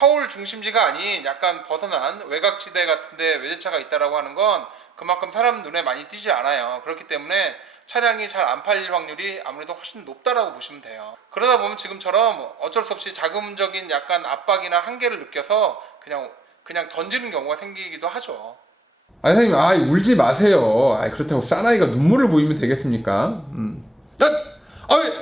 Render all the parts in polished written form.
서울 중심지가 아닌 약간 벗어난 외곽지대 같은데 외제차가 있다라고 하는 건 그만큼 사람 눈에 많이 띄지 않아요. 그렇기 때문에 차량이 잘 안 팔릴 확률이 아무래도 훨씬 높다라고 보시면 돼요. 그러다 보면 지금처럼 어쩔 수 없이 자금적인 약간 압박이나 한계를 느껴서 그냥 던지는 경우가 생기기도 하죠. 아, 선생님, 울지 마세요. 그렇다고 사나이가 눈물을 보이면 되겠습니까?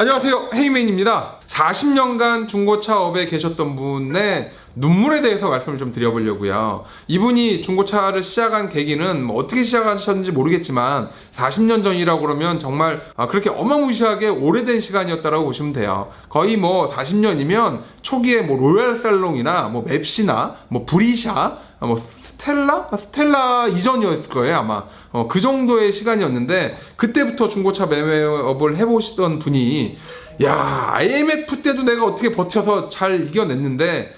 안녕하세요. 헤이맨입니다. 40년간 중고차업에 계셨던 분의 눈물에 대해서 말씀을 좀 드려보려고요. 이분이 중고차를 시작한 계기는 뭐 어떻게 시작하셨는지 모르겠지만 40년 전이라고 그러면 정말 그렇게 어마무시하게 오래된 시간이었다라고 보시면 돼요. 거의 뭐 40년이면 초기에 뭐 로얄살롱이나 뭐 맵시나 뭐 브리샤 뭐 스텔라 이전이었을 거예요, 아마. 그 정도의 시간이었는데, 그때부터 중고차 매매업을 해보시던 분이, IMF 때도 내가 어떻게 버텨서 잘 이겨냈는데,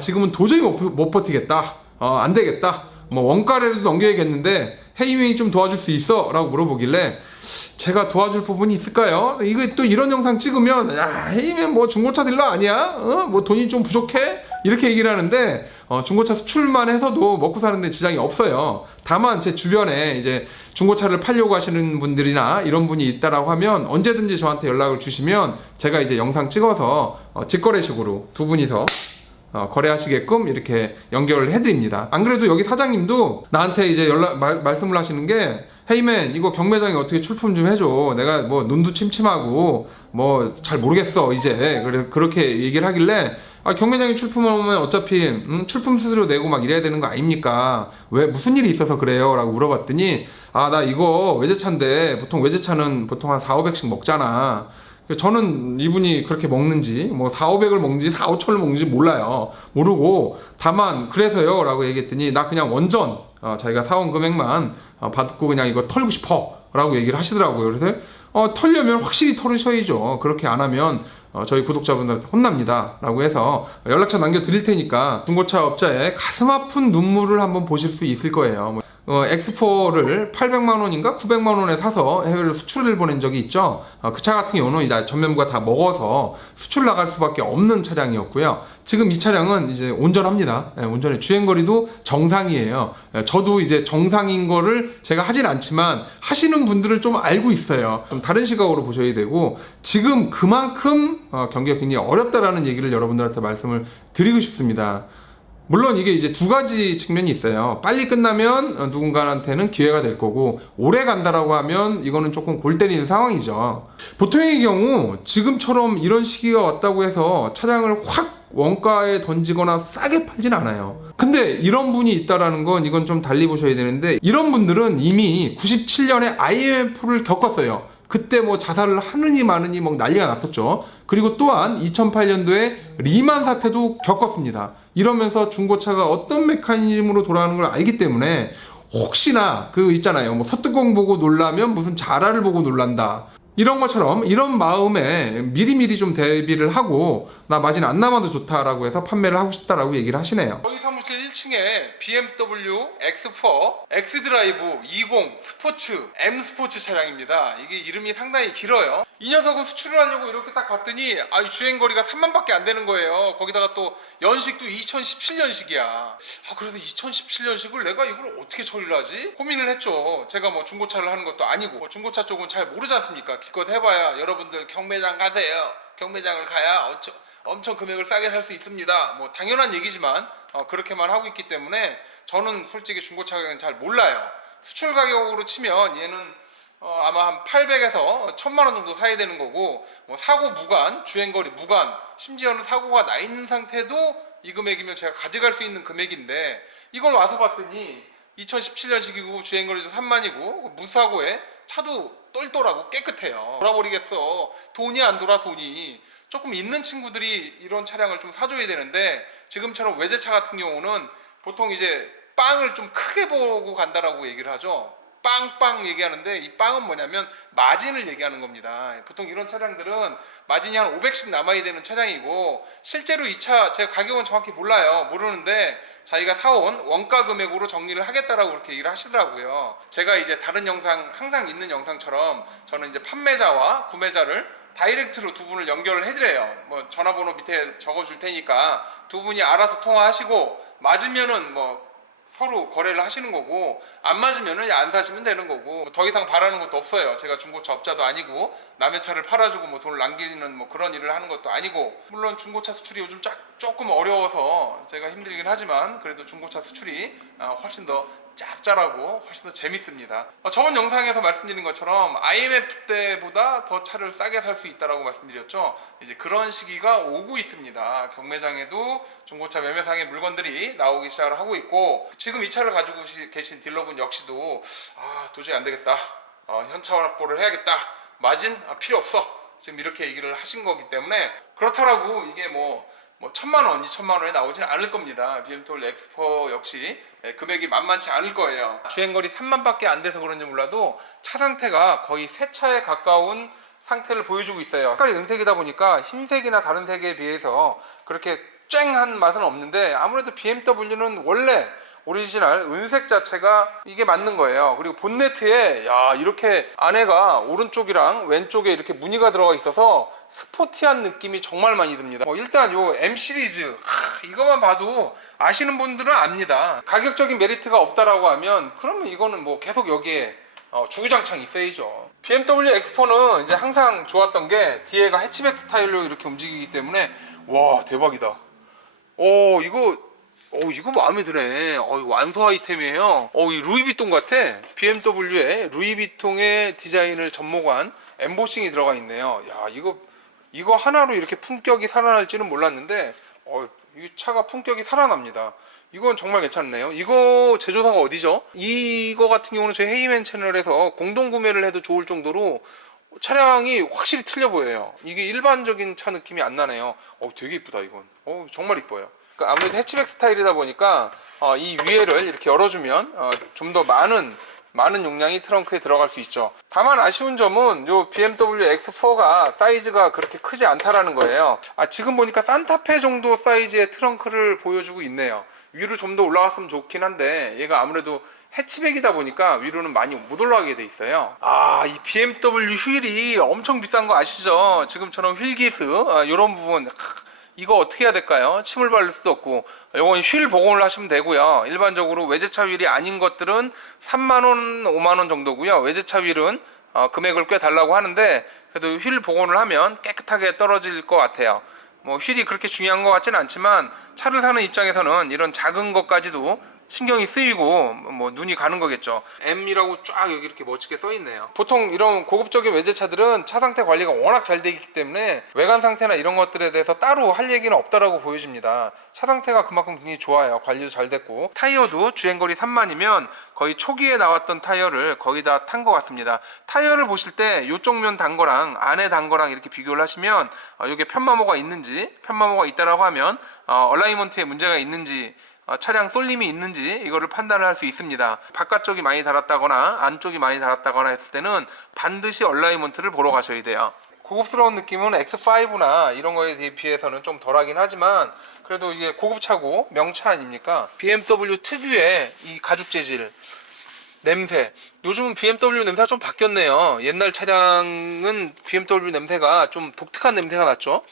지금은 도저히 못 버티겠다. 안 되겠다. 뭐, 원가래도 넘겨야겠는데, 헤이맨이 좀 도와줄 수 있어? 라고 물어보길래, 제가 도와줄 부분이 있을까요? 이거 또 이런 영상 찍으면, 헤이맨 뭐 중고차 딜러 아니야? 뭐 돈이 좀 부족해? 이렇게 얘기를 하는데, 중고차 수출만 해서도 먹고 사는데 지장이 없어요. 다만 제 주변에 이제 중고차를 팔려고 하시는 분들이나 이런 분이 있다라고 하면 언제든지 저한테 연락을 주시면 제가 이제 영상 찍어서 직거래식으로 두 분이서 거래하시게끔 이렇게 연결을 해드립니다. 안 그래도 여기 사장님도 나한테 이제 말씀을 하시는 게, 헤이맨 이거 경매장에 어떻게 출품 좀 해줘. 내가 뭐 눈도 침침하고 뭐 잘 모르겠어 이제. 그렇게 얘기를 하길래, 경매장에 출품하면 어차피 출품 수수료 내고 막 이래야 되는 거 아닙니까? 왜 무슨 일이 있어서 그래요? 라고 물어봤더니, 나 이거 외제차인데 보통 외제차는 보통 한 4,500씩 먹잖아. 저는 이분이 그렇게 먹는지 뭐 4,500을 먹는지 4,5천을 먹는지 몰라요. 모르고 다만 그래서요 라고 얘기했더니, 나 그냥 원전 자기가 사온 금액만 받고 그냥 이거 털고 싶어 라고 얘기를 하시더라고요. 그래서 털려면 확실히 털으셔야죠. 그렇게 안 하면 저희 구독자분들한테 혼납니다 라고 해서 연락처 남겨드릴 테니까 중고차 업자의 가슴 아픈 눈물을 한번 보실 수 있을 거예요. X4를 800만원인가 900만원에 사서 해외로 수출을 보낸 적이 있죠. 그 차 같은 경우는 이제 전면부가 다 먹어서 수출 나갈 수밖에 없는 차량이었고요. 지금 이 차량은 이제 온전합니다. 온전해. 주행거리도 정상이에요. 저도 이제 정상인 거를 제가 하진 않지만 하시는 분들을 좀 알고 있어요. 좀 다른 시각으로 보셔야 되고, 지금 그만큼 경기가 굉장히 어렵다라는 얘기를 여러분들한테 말씀을 드리고 싶습니다. 물론 이게 이제 두 가지 측면이 있어요. 빨리 끝나면 누군가한테는 기회가 될 거고, 오래 간다라고 하면 이거는 조금 골 때리는 상황이죠. 보통의 경우 지금처럼 이런 시기가 왔다고 해서 차량을 확 원가에 던지거나 싸게 팔진 않아요. 근데 이런 분이 있다라는 건 이건 좀 달리 보셔야 되는데, 이런 분들은 이미 97년에 IMF를 겪었어요. 그때 뭐 자살을 하느니 마느니 막 난리가 났었죠. 그리고 또한 2008년도에 리만 사태도 겪었습니다. 이러면서 중고차가 어떤 메커니즘으로 돌아가는 걸 알기 때문에, 혹시나 그 있잖아요, 뭐 소뚜껑 보고 놀라면 무슨 자라를 보고 놀란다, 이런 것처럼 이런 마음에 미리미리 좀 대비를 하고, 나 마진 안 남아도 좋다라고 해서 판매를 하고 싶다라고 얘기를 하시네요. 저희 사무실 1층에 BMW X4, X드라이브 20 스포츠, M 스포츠 차량입니다. 이게 이름이 상당히 길어요. 이 녀석은 수출을 하려고 이렇게 딱 봤더니 주행거리가 3만밖에 안 되는 거예요. 거기다가 또 연식도 2017년식이야. 그래서 2017년식을 내가 이걸 어떻게 처리를 하지? 고민을 했죠. 제가 뭐 중고차를 하는 것도 아니고, 중고차 쪽은 잘 모르지 않습니까? 기껏 해봐야 여러분들 경매장 가세요. 경매장을 가야 엄청 금액을 싸게 살 수 있습니다. 뭐 당연한 얘기지만 그렇게만 하고 있기 때문에 저는 솔직히 중고차 가격은 잘 몰라요. 수출 가격으로 치면 얘는 아마 한 800에서 1000만 원 정도 사야 되는 거고, 뭐 사고 무관, 주행거리 무관, 심지어는 사고가 나 있는 상태도 이 금액이면 제가 가져갈 수 있는 금액인데, 이걸 와서 봤더니 2017년식이고 주행거리도 3만이고 무사고에 차도 똘똘하고 깨끗해요. 돌아버리겠어. 돈이 안 돌아, 돈이. 조금 있는 친구들이 이런 차량을 좀 사줘야 되는데, 지금처럼 외제차 같은 경우는 보통 이제 빵을 좀 크게 보고 간다라고 얘기를 하죠. 빵빵 얘기하는데, 이 빵은 뭐냐면 마진을 얘기하는 겁니다. 보통 이런 차량들은 마진이 한 500씩 남아야 되는 차량이고, 실제로 이 차 제가 가격은 정확히 모르는데 자기가 사온 원가 금액으로 정리를 하겠다라고 그렇게 얘기를 하시더라고요. 제가 이제 다른 영상, 항상 있는 영상처럼 저는 이제 판매자와 구매자를 다이렉트로 두 분을 연결을 해드려요. 뭐 전화번호 밑에 적어줄 테니까 두 분이 알아서 통화하시고, 맞으면은 뭐 서로 거래를 하시는 거고, 안 맞으면은 안 사시면 되는 거고, 더 이상 바라는 것도 없어요. 제가 중고차 업자도 아니고 남의 차를 팔아주고 뭐 돈을 남기는 뭐 그런 일을 하는 것도 아니고, 물론 중고차 수출이 요즘 조금 어려워서 제가 힘들긴 하지만 그래도 중고차 수출이 훨씬 더 짭짤하고 훨씬 더 재밌습니다. 저번 영상에서 말씀드린 것처럼 IMF 때보다 더 차를 싸게 살 수 있다라고 말씀드렸죠. 이제 그런 시기가 오고 있습니다. 경매장에도 중고차 매매상의 물건들이 나오기 시작을 하고 있고, 지금 이 차를 가지고 계신 딜러분 역시도 도저히 안 되겠다, 현차 확보를 해야겠다, 마진 필요 없어, 지금 이렇게 얘기를 하신 거기 때문에, 그렇다라고 이게 뭐 1,000만 원, 2,000만 원에 나오지는 않을 겁니다. BMW X4 역시 금액이 만만치 않을 거예요. 주행거리 3만밖에 안 돼서 그런지 몰라도 차 상태가 거의 새 차에 가까운 상태를 보여주고 있어요. 색깔이 은색이다 보니까 흰색이나 다른 색에 비해서 그렇게 쨍한 맛은 없는데, 아무래도 BMW는 원래 오리지널 은색 자체가 이게 맞는 거예요. 그리고 본네트에 이렇게 안에가 오른쪽이랑 왼쪽에 이렇게 무늬가 들어가 있어서 스포티한 느낌이 정말 많이 듭니다. 일단 요 M 시리즈 이거만 봐도 아시는 분들은 압니다. 가격적인 메리트가 없다라고 하면 그러면 이거는 뭐 계속 여기에 주구장창 있어야죠. BMW X4는 이제 항상 좋았던 게 뒤에가 해치백 스타일로 이렇게 움직이기 때문에, 와 대박이다. 이거 마음에 드네. 이거 완소 아이템이에요. 이 루이비통 같아. BMW의 루이비통의 디자인을 접목한 엠보싱이 들어가 있네요. 야, 이거 하나로 이렇게 품격이 살아날지는 몰랐는데, 이 차가 품격이 살아납니다. 이건 정말 괜찮네요. 이거 제조사가 어디죠? 이거 같은 경우는 저희 헤이맨 채널에서 공동 구매를 해도 좋을 정도로 차량이 확실히 틀려 보여요. 이게 일반적인 차 느낌이 안 나네요. 되게 이쁘다 이건. 정말 이뻐요. 그러니까 아무래도 해치백 스타일이다 보니까 이 위에를 이렇게 열어주면 좀 더 많은 용량이 트렁크에 들어갈 수 있죠. 다만 아쉬운 점은 요 BMW X4가 사이즈가 그렇게 크지 않다라는 거예요. 지금 보니까 산타페 정도 사이즈의 트렁크를 보여주고 있네요. 위로 좀 더 올라갔으면 좋긴 한데, 얘가 아무래도 해치백이다 보니까 위로는 많이 못 올라가게 돼 있어요. 이 BMW 휠이 엄청 비싼 거 아시죠? 지금처럼 휠기스 이런 부분, 이거 어떻게 해야 될까요? 침을 바를 수도 없고, 이건 휠 복원을 하시면 되고요. 일반적으로 외제차 휠이 아닌 것들은 3만원, 5만원 정도고요. 외제차 휠은 금액을 꽤 달라고 하는데, 그래도 휠 복원을 하면 깨끗하게 떨어질 것 같아요. 뭐 휠이 그렇게 중요한 것 같지는 않지만, 차를 사는 입장에서는 이런 작은 것까지도 신경이 쓰이고 뭐 눈이 가는 거겠죠. M이라고 쫙 여기 이렇게 멋지게 써 있네요. 보통 이런 고급적인 외제차들은 차 상태 관리가 워낙 잘 되어 있기 때문에 외관 상태나 이런 것들에 대해서 따로 할 얘기는 없다라고 보여집니다. 차 상태가 그만큼 굉장히 좋아요. 관리도 잘 됐고, 타이어도 주행거리 3만이면 거의 초기에 나왔던 타이어를 거의 다 탄 것 같습니다. 타이어를 보실 때 이쪽 면 단 거랑 안에 단 거랑 이렇게 비교를 하시면 이게 편마모가 있는지, 편마모가 있다라고 하면 얼라이먼트에 문제가 있는지, 차량 쏠림이 있는지 이거를 판단을 할 수 있습니다. 바깥쪽이 많이 닳았다거나 안쪽이 많이 닳았다거나 했을 때는 반드시 얼라이먼트를 보러 가셔야 돼요. 고급스러운 느낌은 X5나 이런 거에 비해서는 좀 덜하긴 하지만, 그래도 이게 고급차고 명차 아닙니까? BMW 특유의 이 가죽 재질, 냄새, 요즘은 BMW 냄새가 좀 바뀌었네요. 옛날 차량은 BMW 냄새가 좀 독특한 냄새가 났죠.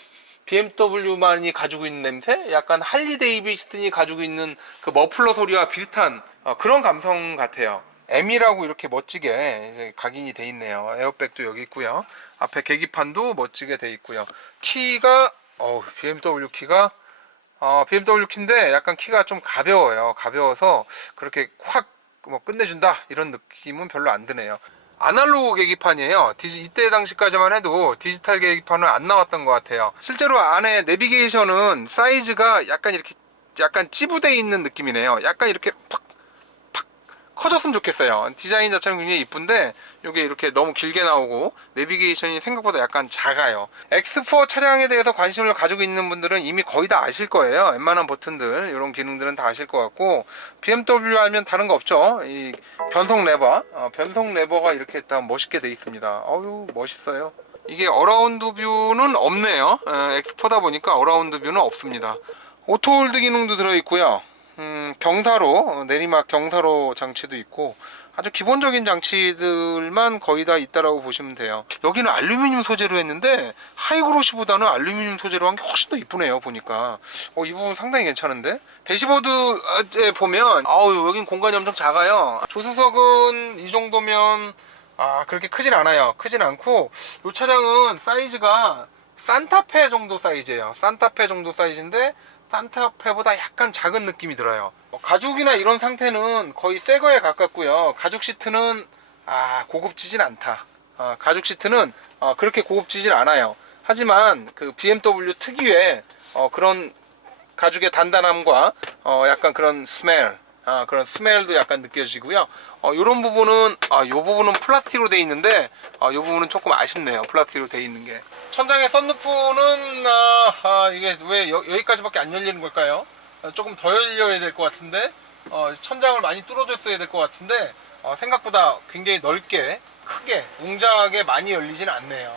BMW만이 가지고 있는 냄새? 약간 할리 데이비스턴이 가지고 있는 그 머플러 소리와 비슷한 그런 감성 같아요. M이라고 이렇게 멋지게 이제 각인이 돼 있네요. 에어백도 여기 있고요. 앞에 계기판도 멋지게 돼 있고요. 키가 BMW 키가 BMW 키인데 약간 키가 좀 가벼워요. 가벼워서 그렇게 확 뭐 끝내준다 이런 느낌은 별로 안 드네요. 아날로그 계기판이에요. 이때 당시까지만 해도 디지털 계기판은 안 나왔던 것 같아요. 실제로 안에 내비게이션은 사이즈가 약간 찌부되어 있는 느낌이네요. 약간 이렇게 팍 커졌으면 좋겠어요. 디자인 자체는 굉장히 이쁜데 이게 이렇게 너무 길게 나오고 내비게이션이 생각보다 약간 작아요. X4 차량에 대해서 관심을 가지고 있는 분들은 이미 거의 다 아실 거예요. 웬만한 버튼들 이런 기능들은 다 아실 것 같고, BMW 하면 다른 거 없죠. 이 변속 레버가 이렇게 다 멋있게 돼 있습니다. 멋있어요. 이게 어라운드 뷰는 없네요. X4다 보니까 어라운드 뷰는 없습니다. 오토홀드 기능도 들어있고요. 경사로 내리막 경사로 장치도 있고 아주 기본적인 장치들만 거의 다 있다라고 보시면 돼요. 여기는 알루미늄 소재로 했는데 하이그로시보다는 알루미늄 소재로 한 게 훨씬 더 이쁘네요. 보니까 이 부분 상당히 괜찮은데. 대시보드에 보면 여긴 공간이 엄청 작아요. 조수석은 이 정도면 그렇게 크진 않아요. 크진 않고 이 차량은 사이즈가 산타페 정도 사이즈예요. 산타페 정도 사이즈인데 산타페보다 약간 작은 느낌이 들어요. 가죽이나 이런 상태는 거의 새 거에 가깝고요. 가죽 시트는 고급지진 않다. 가죽 시트는 그렇게 고급지진 않아요. 하지만 그 BMW 특유의 그런 가죽의 단단함과 약간 그런 그런 스멜도 약간 느껴지고요. 이런 부분은 이 부분은 플라스틱으로 되어 있는데 이 부분은 조금 아쉽네요. 플라스틱으로 되어 있는 게. 천장의 썬루프는 이게 왜 여기까지밖에 안 열리는 걸까요? 조금 더 열려야 될 것 같은데 천장을 많이 뚫어줬어야 될 것 같은데 생각보다 굉장히 넓게 크게 웅장하게 많이 열리진 않네요.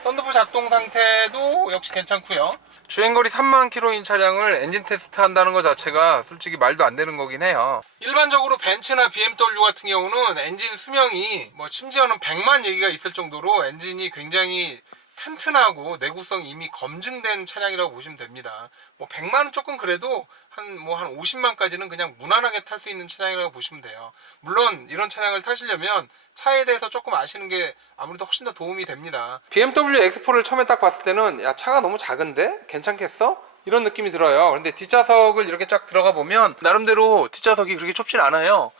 썬루프 작동 상태도 역시 괜찮고요. 주행거리 3만 킬로인 차량을 엔진 테스트 한다는 것 자체가 솔직히 말도 안 되는 거긴 해요. 일반적으로 벤츠나 BMW 같은 경우는 엔진 수명이 심지어는 100만 얘기가 있을 정도로 엔진이 굉장히 튼튼하고 내구성이 이미 검증된 차량이라고 보시면 됩니다. 100만은 조금 그래도 한 50만까지는 그냥 무난하게 탈 수 있는 차량이라고 보시면 돼요. 물론 이런 차량을 타시려면 차에 대해서 조금 아시는 게 아무래도 훨씬 더 도움이 됩니다. BMW X4를 처음에 딱 봤을 때는 야, 차가 너무 작은데? 괜찮겠어? 이런 느낌이 들어요. 그런데 뒷좌석을 이렇게 쫙 들어가 보면 나름대로 뒷좌석이 그렇게 좁진 않아요.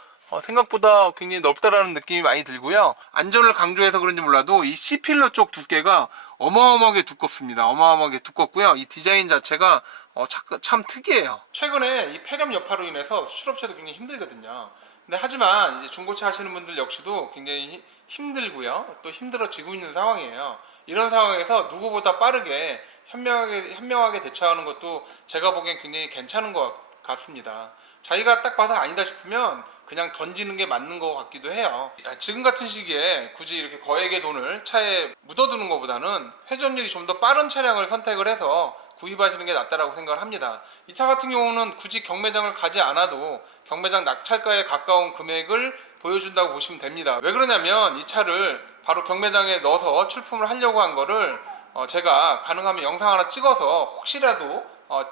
생각보다 굉장히 넓다라는 느낌이 많이 들고요. 안전을 강조해서 그런지 몰라도 이 C필러 쪽 두께가 어마어마하게 두껍습니다. 어마어마하게 두껍고요. 이 디자인 자체가 참 특이해요. 최근에 이 폐렴 여파로 인해서 수출업체도 굉장히 힘들거든요. 근데 하지만 이제 중고차 하시는 분들 역시도 굉장히 힘들고요. 또 힘들어지고 있는 상황이에요. 이런 상황에서 누구보다 빠르게 현명하게 대처하는 것도 제가 보기엔 굉장히 괜찮은 것 같습니다. 자기가 딱 봐서 아니다 싶으면 그냥 던지는 게 맞는 것 같기도 해요. 지금 같은 시기에 굳이 이렇게 거액의 돈을 차에 묻어두는 것보다는 회전율이 좀 더 빠른 차량을 선택을 해서 구입하시는 게 낫다라고 생각을 합니다. 이 차 같은 경우는 굳이 경매장을 가지 않아도 경매장 낙찰가에 가까운 금액을 보여준다고 보시면 됩니다. 왜 그러냐면 이 차를 바로 경매장에 넣어서 출품을 하려고 한 거를 제가 가능하면 영상 하나 찍어서 혹시라도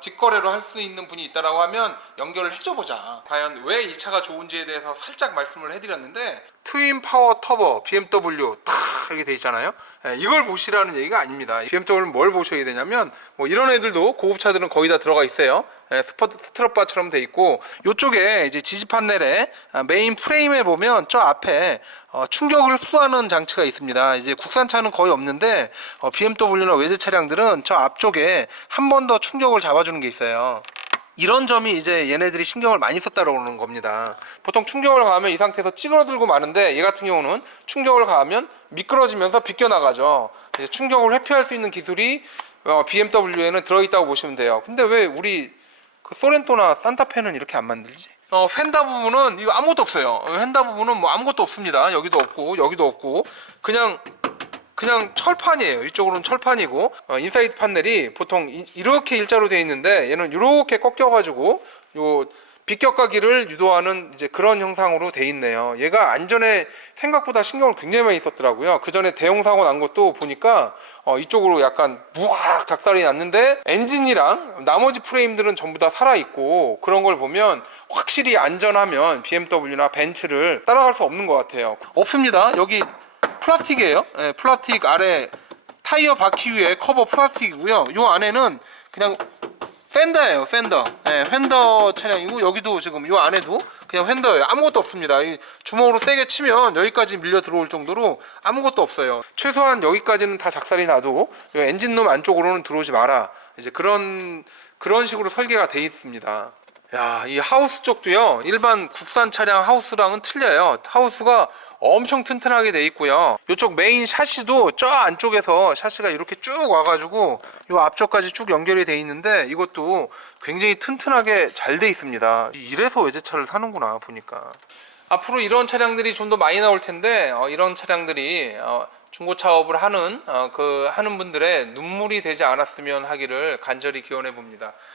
직거래로 할 수 있는 분이 있다라고 하면 연결을 해줘보자. 과연 왜 이 차가 좋은지에 대해서 살짝 말씀을 해드렸는데 트윈 파워 터보 BMW 탁 이렇게 돼 있잖아요. 이걸 보시라는 얘기가 아닙니다. BMW는 뭘 보셔야 되냐면 이런 애들도 고급차들은 거의 다 들어가 있어요. 스트럿바처럼 돼 있고 이쪽에 이제 지지 판넬에 메인 프레임에 보면 저 앞에 충격을 흡수하는 장치가 있습니다. 이제 국산차는 거의 없는데 BMW나 외제 차량들은 저 앞쪽에 한 번 더 충격을 잡아주는 게 있어요. 이런 점이 이제 얘네들이 신경을 많이 썼다고 그러는 겁니다. 보통 충격을 가하면 이 상태에서 찌그러들고 마는데 얘 같은 경우는 충격을 가하면 미끄러지면서 비껴나가죠. 이제 충격을 회피할 수 있는 기술이 BMW에는 들어있다고 보시면 돼요. 근데 왜 우리 그 소렌토나 산타페는 이렇게 안 만들지? 펜다 부분은 이거 아무것도 없어요. 펜다 부분은 아무것도 없습니다. 여기도 없고 여기도 없고 그냥 철판이에요. 이쪽으로는 철판이고 인사이드 판넬이 보통 이렇게 일자로 되어 있는데 얘는 이렇게 꺾여 가지고 요 비껴가기를 유도하는 이제 그런 형상으로 돼 있네요. 얘가 안전에 생각보다 신경을 굉장히 많이 썼더라고요. 그 전에 대형 사고 난 것도 보니까 이쪽으로 약간 무악 작살이 났는데 엔진이랑 나머지 프레임들은 전부 다 살아 있고 그런 걸 보면 확실히 안전하면 BMW나 벤츠를 따라갈 수 없는 것 같아요. 없습니다. 여기 플라스틱이에요. 네, 플라스틱 아래 타이어 바퀴 위에 커버 플라스틱이고요. 요 안에는 그냥 펜더예요. 펜더. 네, 펜더 차량이고 여기도 지금 요 안에도 그냥 펜더예요. 아무것도 없습니다. 이 주먹으로 세게 치면 여기까지 밀려 들어올 정도로 아무것도 없어요. 최소한 여기까지는 다 작살이 나도 요 엔진룸 안쪽으로는 들어오지 마라. 이제 그런 식으로 설계가 돼 있습니다. 야, 이 하우스 쪽도요 일반 국산 차량 하우스랑은 틀려요. 하우스가 엄청 튼튼하게 돼 있고요. 이쪽 메인 샤시도 저 안쪽에서 샤시가 이렇게 쭉 와가지고 이 앞쪽까지 쭉 연결이 돼 있는데 이것도 굉장히 튼튼하게 잘 돼 있습니다. 이래서 외제차를 사는구나 보니까. 앞으로 이런 차량들이 좀 더 많이 나올 텐데 이런 차량들이 중고차업을 하는 분들의 눈물이 되지 않았으면 하기를 간절히 기원해 봅니다.